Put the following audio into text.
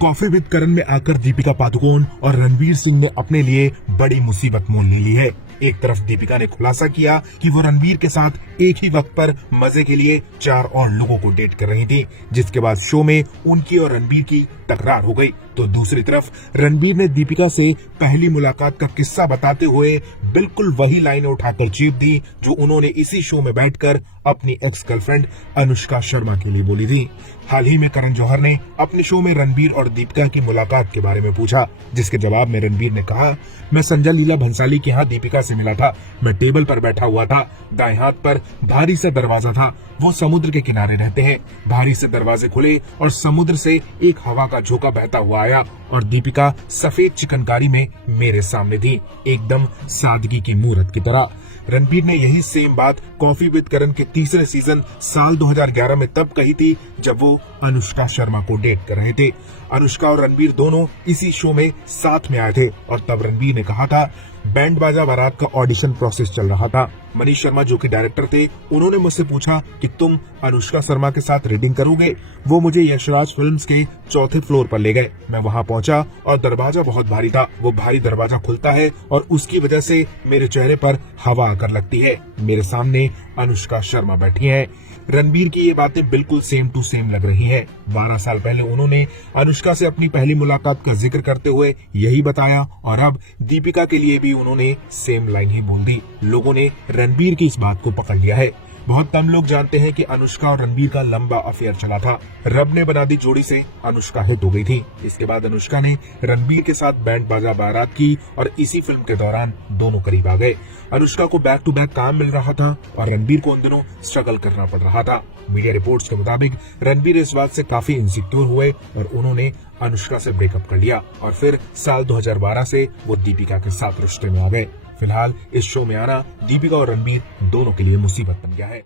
Coffee with करण में आकर दीपिका पादुकोण और रणवीर सिंह ने अपने लिए बड़ी मुसीबत मोल ले ली है। एक तरफ दीपिका ने खुलासा किया कि वो रणवीर के साथ एक ही वक्त पर मजे के लिए 4 और लोगों को डेट कर रही थी, जिसके बाद शो में उनकी और रणवीर की तकरार हो गई। तो दूसरी तरफ रणवीर ने दीपिका से पहली मुलाकात का किस्सा बताते हुए बिल्कुल वही लाइनें उठाकर चीप दी जो उन्होंने इसी शो में बैठकर अपनी एक्स गर्लफ्रेंड अनुष्का शर्मा के लिए बोली थी। हाल ही में करण जौहर ने अपने शो में रणवीर और दीपिका की मुलाकात के बारे में पूछा, जिसके जवाब में रणवीर ने कहा, मैं संजय लीला भंसाली के यहाँ दीपिका से मिला था। मैं टेबल पर बैठा हुआ था, दाएं हाथ पर भारी सा दरवाजा था। वो समुद्र के किनारे रहते हैं। भारी से दरवाजे खुले और समुद्र से एक हवा का झोंका बहता हुआ आया और दीपिका सफेद चिकनकारी में मेरे सामने थी, एकदम सादगी की मूरत की तरह। रणबीर ने यही सेम बात कॉफी विद करण के तीसरे सीजन साल 2011 में तब कही थी जब वो अनुष्का शर्मा को डेट कर रहे थे। अनुष्का और रणबीर दोनों इसी शो में साथ में आए थे और तब रणबीर ने कहा था, बैंड बाजा बारात का ऑडिशन प्रोसेस चल रहा था। मनीष शर्मा जो कि डायरेक्टर थे, उन्होंने मुझसे पूछा कि तुम अनुष्का शर्मा के साथ रीडिंग करोगे। वो मुझे यशराज फिल्म्स के 4थे फ्लोर पर ले गए। मैं वहां पहुंचा और दरवाजा बहुत भारी था। वो भारी दरवाजा खुलता है और उसकी वजह से मेरे चेहरे पर हवा आकर लगती है। मेरे सामने अनुष्का शर्मा बैठी है। रणबीर की ये बातें बिल्कुल सेम टू सेम लग रही है। 12 साल पहले उन्होंने अनुष्का से अपनी पहली मुलाकात का जिक्र करते हुए यही बताया और अब दीपिका के लिए भी उन्होंने सेम लाइन ही बोल दी। लोगों ने रणबीर की इस बात को पकड़ लिया है। बहुत कम लोग जानते हैं कि अनुष्का और रणबीर का लंबा अफेयर चला था। रब ने बना दी जोड़ी से अनुष्का हिट हो गई थी। इसके बाद अनुष्का ने रणबीर के साथ बैंड बाजा बारात की और इसी फिल्म के दौरान दोनों करीब आ गए। अनुष्का को बैक टू बैक काम मिल रहा था और रणबीर को उन दिनों स्ट्रगल करना पड़ रहा था। मीडिया रिपोर्ट्स के मुताबिक रणबीर इस बात से काफी इनसिक्योर हुए और उन्होंने अनुष्का से ब्रेकअप कर लिया और फिर साल 2012 से वो दीपिका के साथ रिश्ते में आ गए। फिलहाल इस शो में आना दीपिका और रणबीर दोनों के लिए मुसीबत बन गया है।